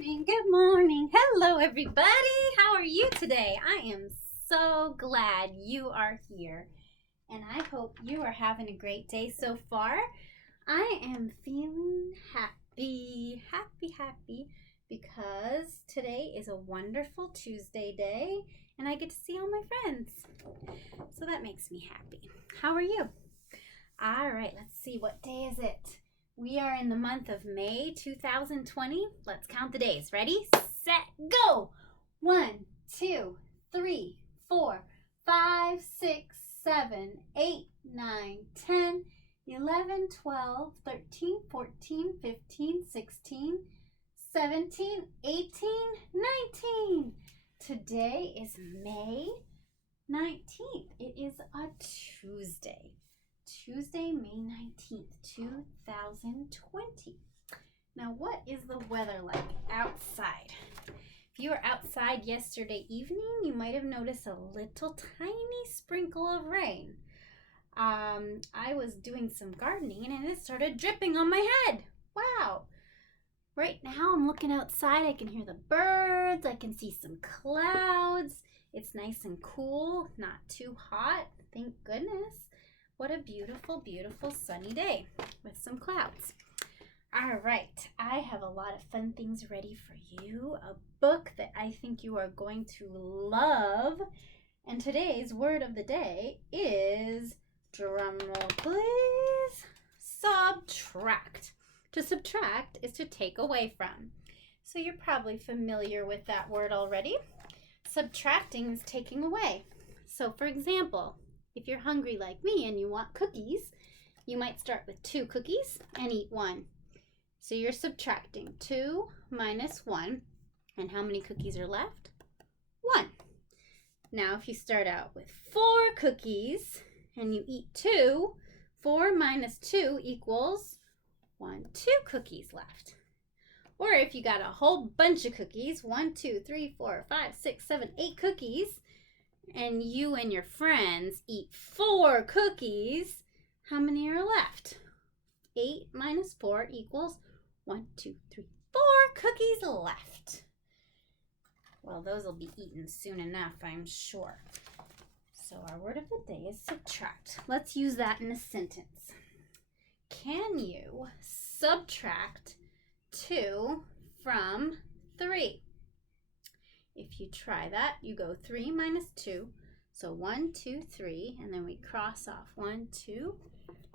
morning, good morning. Hello, everybody. How are you today? I am so glad you are here, and I hope you are having a great day so far. I am feeling happy, because today is a wonderful Tuesday day, and I get to see all my friends. So that makes me happy. How are you? All right, let's see. What day is it? We are in the month of May 2020. Let's count the days. Ready, set, go. 1, 2, 3, 4, 5, 6, 7, 8, 9, 10, 11, 12, 13, 14, 15, 16, 17, 18, 19. Today is May 19th. It is a Tuesday. Tuesday, May 19th, 2020. Now, what is the weather like outside? If you were outside yesterday evening, you might have noticed a little tiny sprinkle of rain. I was doing some gardening and it started dripping on my head. Wow. Right now, I'm looking outside. I can hear the birds. I can see some clouds. It's nice and cool, not too hot. Thank goodness. What a beautiful, beautiful sunny day with some clouds. All right, I have a lot of fun things ready for you. A book that I think you are going to love. And today's word of the day is, drumroll please, subtract. To subtract is to take away from. So you're probably familiar with that word already. Subtracting is taking away. So for example, if you're hungry like me and you want cookies, you might start with 2 cookies and eat 1. So you're subtracting 2 minus 1. And how many cookies are left? 1. Now if you start out with 4 cookies and you eat 2, 4 minus 2 equals 1, 2 cookies left. Or if you got a whole bunch of cookies, 1, 2, 3, 4, 5, 6, 7, 8 cookies, and you and your friends eat 4 cookies, how many are left? 8 minus 4 equals 1, 2, 3, 4 cookies left. Well, those will be eaten soon enough, I'm sure. So our word of the day is subtract. Let's use that in a sentence. Can you subtract 2 from 3? If you try that, you go 3 minus 2. So 1, 2, 3, and then we cross off 1, 2.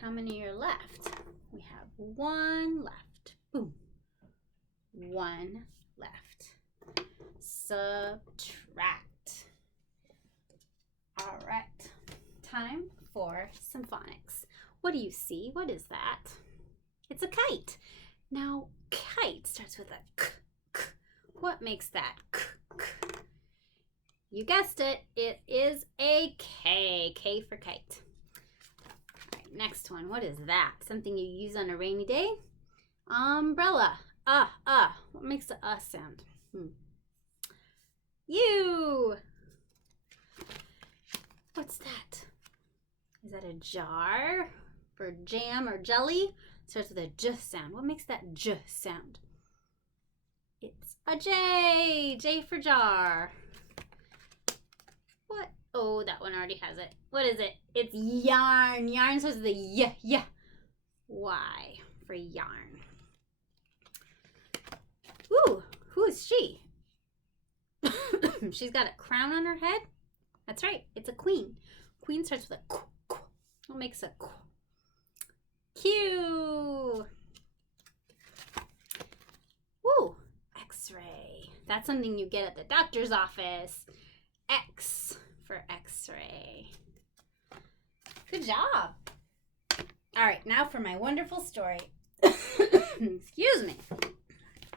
How many are left? We have 1 left. Boom. 1 left. Subtract. All right. Time for some phonics. What do you see? What is that? It's a kite. Now, kite starts with a k, k. What makes that k, k? You guessed it. It is a K. K for kite. All right, next one. What is that? Something you use on a rainy day? Umbrella. What makes the sound? You. What's that? Is that a jar for jam or jelly? Starts with a j sound. What makes that j sound? It's a J. J for jar. What? Oh, that one already has it. What is it? It's yarn. Yarn starts with a y. Y for yarn. Ooh, who is she? She's got a crown on her head. That's right. It's a queen. Queen starts with a q. What makes a q? Q. Woo, X-ray. That's something you get at the doctor's office. X for X-ray. Good job. All right, now for my wonderful story. Excuse me.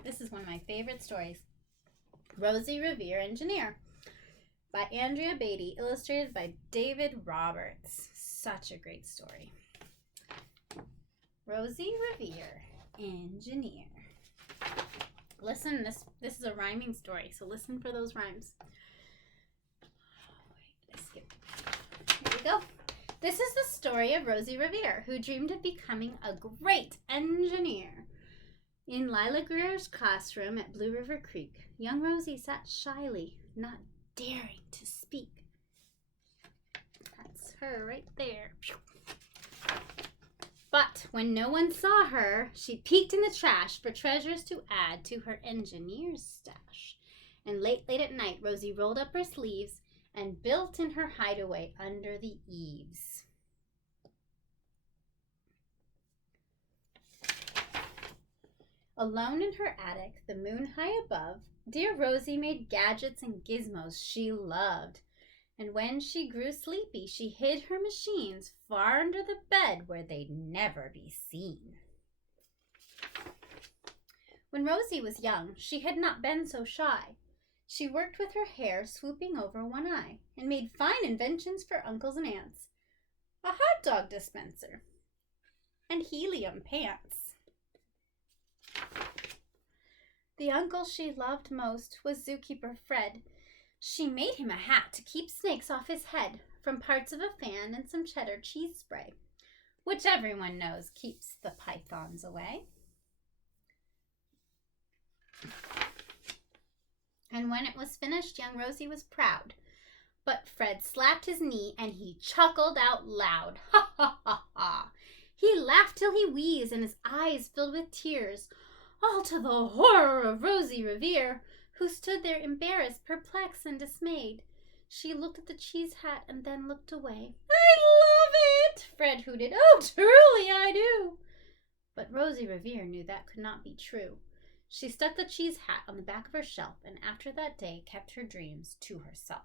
This is one of my favorite stories. Rosie Revere, Engineer, by Andrea Beaty, illustrated by David Roberts. Such a great story. Rosie Revere, Engineer. Listen, this is a rhyming story, so listen for those rhymes. Wait, I skipped. Here we go. This is the story of Rosie Revere, who dreamed of becoming a great engineer. In Lila Greer's classroom at Blue River Creek, young Rosie sat shyly, not daring to speak. That's her right there. But when no one saw her, she peeked in the trash for treasures to add to her engineer's stash. And late at night, Rosie rolled up her sleeves and built in her hideaway under the eaves. Alone in her attic, the moon high above, dear Rosie made gadgets and gizmos she loved. And when she grew sleepy, she hid her machines far under the bed where they'd never be seen. When Rosie was young, she had not been so shy. She worked with her hair swooping over one eye and made fine inventions for uncles and aunts. A hot dog dispenser and helium pants. The uncle she loved most was zookeeper Fred. She made him a hat to keep snakes off his head from parts of a fan and some cheddar cheese spray, which everyone knows keeps the pythons away. And when it was finished, young Rosie was proud. But Fred slapped his knee and he chuckled out loud. Ha ha ha ha! He laughed till he wheezed and his eyes filled with tears, all to the horror of Rosie Revere, who stood there embarrassed, perplexed, and dismayed. She looked at the cheese hat and then looked away. I love it, Fred hooted. Oh, truly I do. But Rosie Revere knew that could not be true. She stuck the cheese hat on the back of her shelf and after that day kept her dreams to herself.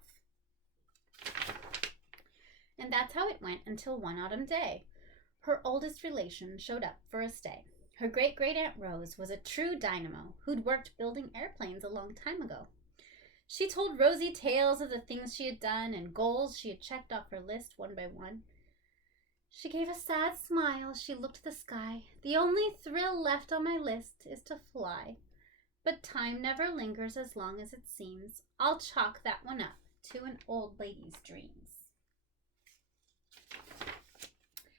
And that's how it went until one autumn day. Her oldest relation showed up for a stay. Her great-great-aunt Rose was a true dynamo who'd worked building airplanes a long time ago. She told Rosie tales of the things she had done and goals she had checked off her list one by one. She gave a sad smile as she looked at the sky. The only thrill left on my list is to fly. But time never lingers as long as it seems. I'll chalk that one up to an old lady's dreams.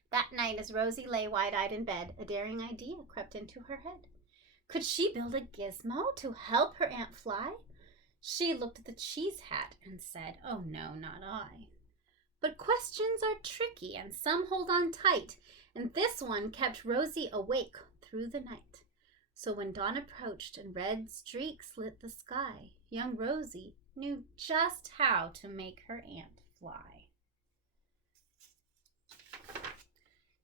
That night, as Rosie lay wide-eyed in bed, a daring idea crept into her head. Could she build a gizmo to help her aunt fly? She looked at the cheese hat and said, oh no, not I. But questions are tricky and some hold on tight, and this one kept Rosie awake through the night. So when dawn approached and red streaks lit the sky, young Rosie knew just how to make her aunt fly.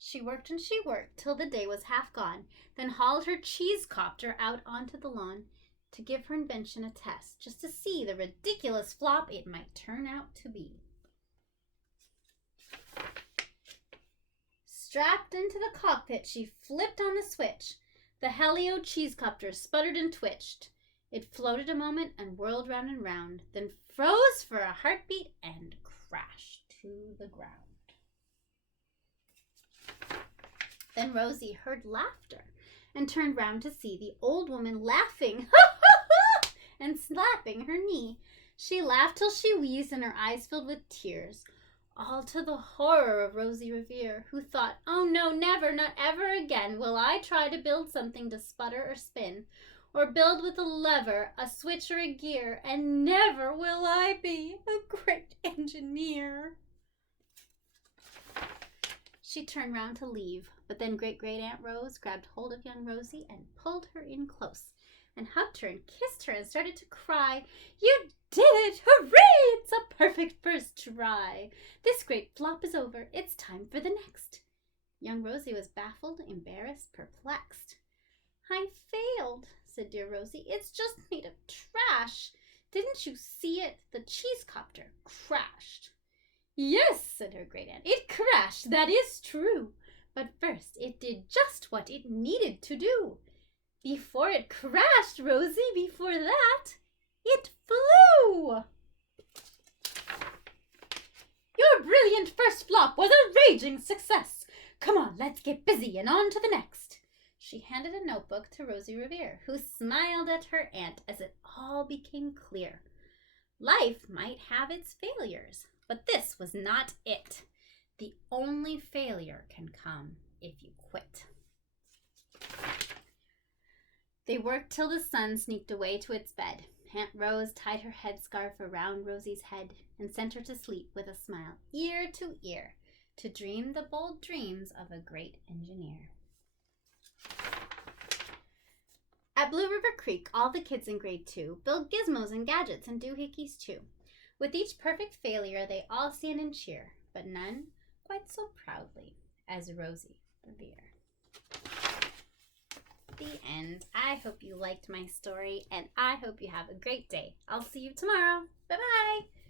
She worked and she worked till the day was half gone, then hauled her cheese copter out onto the lawn to give her invention a test, just to see the ridiculous flop it might turn out to be. Strapped into the cockpit, she flipped on the switch. The Helio cheese copter sputtered and twitched. It floated a moment and whirled round and round, then froze for a heartbeat and crashed to the ground. Then Rosie heard laughter and turned round to see the old woman laughing and slapping her knee. She laughed till she wheezed and her eyes filled with tears, all to the horror of Rosie Revere, who thought, oh no, never, not ever again will I try to build something to sputter or spin, or build with a lever, a switch, or a gear, and never will I be a great engineer. She turned round to leave, but then Great-Great-Aunt Rose grabbed hold of young Rosie and pulled her in close and hugged her and kissed her and started to cry. You did it! Hooray! It's a perfect first try. This great flop is over. It's time for the next. Young Rosie was baffled, embarrassed, perplexed. I failed, said dear Rosie. It's just made of trash. Didn't you see it? The cheese copter crashed. Yes, said her great aunt, it crashed, that is true. But first it did just what it needed to do. Before it crashed, Rosie, before that, it flew. Your brilliant first flop was a raging success. Come on, let's get busy and on to the next. She handed a notebook to Rosie Revere, who smiled at her aunt as it all became clear. Life might have its failures, but this was not it. The only failure can come if you quit. They worked till the sun sneaked away to its bed. Aunt Rose tied her headscarf around Rosie's head and sent her to sleep with a smile ear to ear, to dream the bold dreams of a great engineer. At Blue River Creek, all the kids in grade 2 build gizmos and gadgets and doohickeys too. With each perfect failure, they all stand and cheer, but none quite so proudly as Rosie Revere. The end. I hope you liked my story, and I hope you have a great day. I'll see you tomorrow. Bye-bye.